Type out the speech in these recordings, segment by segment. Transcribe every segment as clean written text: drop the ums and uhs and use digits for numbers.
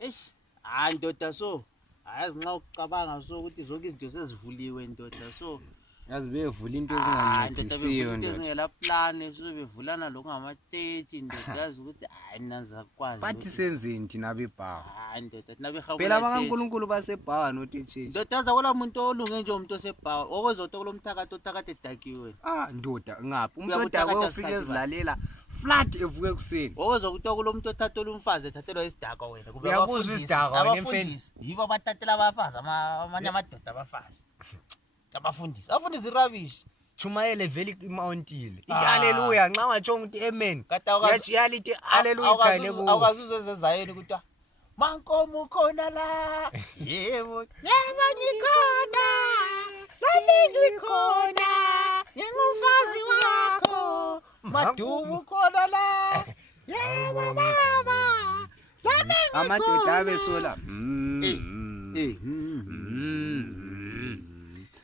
Eish, hayi ndoda so. Ayazi nxa ucabanga so ukuthi zonke izinto sezivuliwe ndoda so. Yazi bevula into ezingancedisiyo ndoda ezingela plan so bevulana lokungama-30 ndoda yazi ukuthi hayi nanza kwazi. Bathi senzeni thina bebhawa? Hayi ndoda thina behawula. Phela bakaNkulunkulu basebhawa nothi cheche. Ndoda yaza kola muntu olunge nje umuntu osebhawa. Okwezotho kulomthakathi othakade edakiwe. Ndoda ngaphi? Umuntu odakwe ufike ezilalela flat evuke kuseni. Okwezokutho kulomuntu othathola umfazi ethathelwa isidakwa wena. Kube Uyakuzwa isidakwa wena emfeni. Yibo abathathela abafazi amanye amadoda abafazi. Abafundisi rubbish. Chumayele vele imountile. Ithi haleluya nxa ungatsho ukuthi amen. Yachiyala ithi haleluya ikhale kuwe. Awukazuzwe zezayeni ukuthi mankomo ukhona la. Yebo. Yebo ngikhona. Nami ngikhona. Ngingumfazi wakho. Madubu ukhona la. Yebo baba. Nami ngikhona. Amadoda abesola.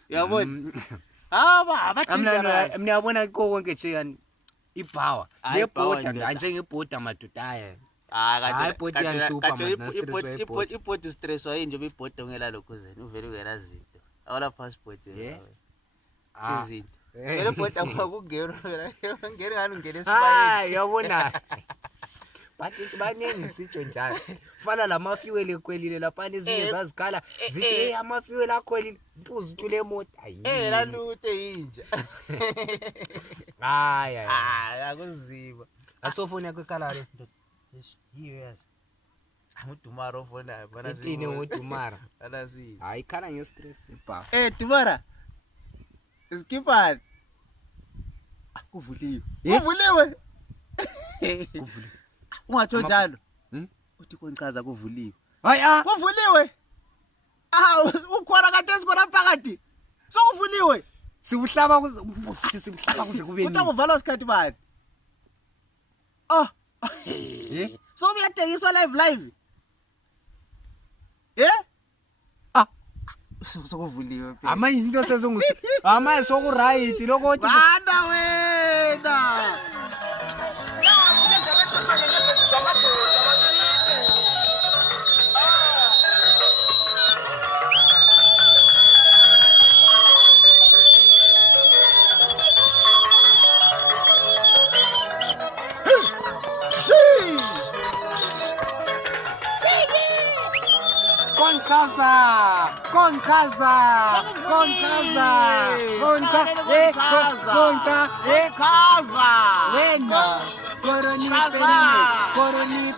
Yabona. Abathi mina yabona konke nje yani ibhawa lebhoda njengebhoda madoda aya. Ibhoda stress wayinje ibhoda ungela lokho zeni uvela ungela zinto. Awula passport yena. Izinto. Vele ibhoda kwakungero ngene ngani ungene esibayeni. Yabona. Bathi sibaningi sitsho njalo. Fana lamafuel ekwelile lapha ezinye zazikhala zithi amafuel akhwelile mpuzu uthule emoto. La lute yinja. Hayi akuzima. Asofoni yakho ekhala le. Yiyo yazi. Angudumara ofona bana Ithini ngudumara? Bana si. Hayi khala ngestress ibha. Dumara. Iskipani. Kuvuliwe. Kuvuliwe. Kuvuliwe. Ungatsho njalo. Uthi koncaza kuvuliwe. Hayi kuvuliwe. Ukhona kade sibona phakathi. Sokuvuliwe. Sibuhlaba kuze sibuhlaba kuze kube nini? Kuvalwa isikhathi bani? So uyatengiswa live. Sokuvuliwe phela. Amanye izinto sezongusi. Amanye sokuright lokho uthi bana wena. Coroni